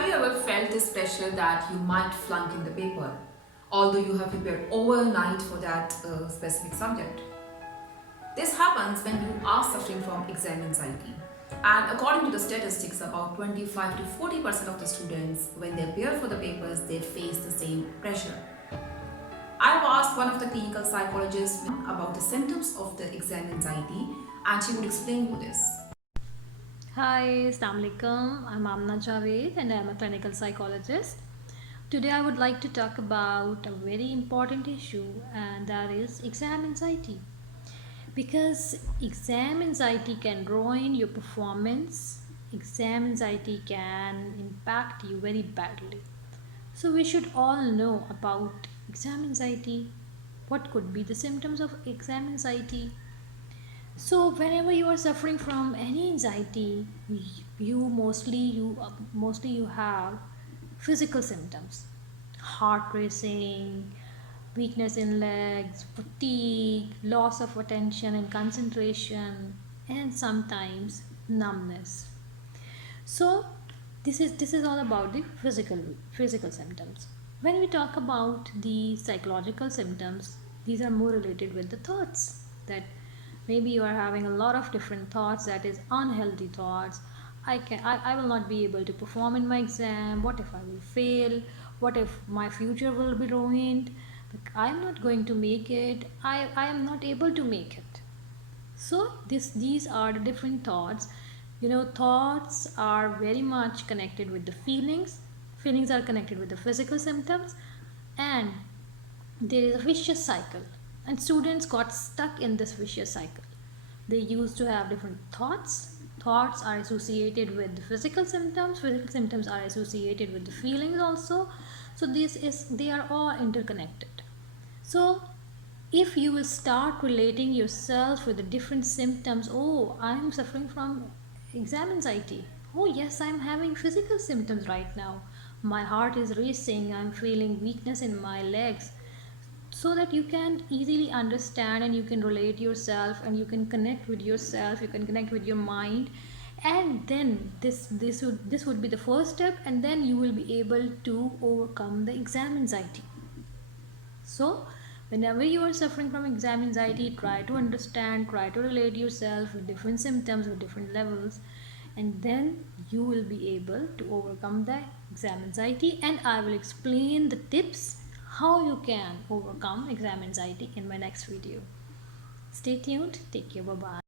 Have you ever felt this pressure that you might flunk in the paper, although you have prepared overnight for that specific subject? This happens when you are suffering from exam anxiety. And according to the statistics, about 25 to 40% of the students, when they appear for the papers, they face the same pressure. I've asked one of the clinical psychologists about the symptoms of the exam anxiety, and she would explain you this. Hi, Assalamu alaikum. I'm Amna Javed and I'm a clinical psychologist. Today I would like to talk about a very important issue, and that is exam anxiety. Because exam anxiety can ruin your performance, exam anxiety can impact you very badly. So we should all know about exam anxiety. What could be the symptoms of exam anxiety? So whenever you are suffering from any anxiety, you have physical symptoms: heart racing, weakness in legs, fatigue, loss of attention and concentration, and sometimes numbness. So this is all about the physical symptoms. When we talk about the psychological symptoms, these are more related with the thoughts, that maybe you are having a lot of different thoughts, that is unhealthy thoughts. I will not be able to perform in my exam. What if I will fail? What if my future will be ruined? I'm not going to make it. I am not able to make it. So these are the different thoughts. Thoughts are very much connected with the feelings are connected with the physical symptoms, and there is a vicious cycle, and students got stuck in this vicious cycle. They used to have different thoughts are associated with the physical symptoms are associated with the feelings also. So they are all interconnected. So if you will start relating yourself with the different symptoms, oh, I'm suffering from exam anxiety. Oh, yes, I'm having physical symptoms right now. My heart is racing, I'm feeling weakness in my legs. So that you can easily understand and you can relate yourself and you can connect with yourself, you can connect with your mind. And then this would be the first step, and then you will be able to overcome the exam anxiety. So, whenever you are suffering from exam anxiety, try to understand, try to relate yourself with different symptoms, with different levels, and then you will be able to overcome the exam anxiety. And I will explain the tips how you can overcome exam anxiety in my next video. Stay tuned. Take care. Bye bye.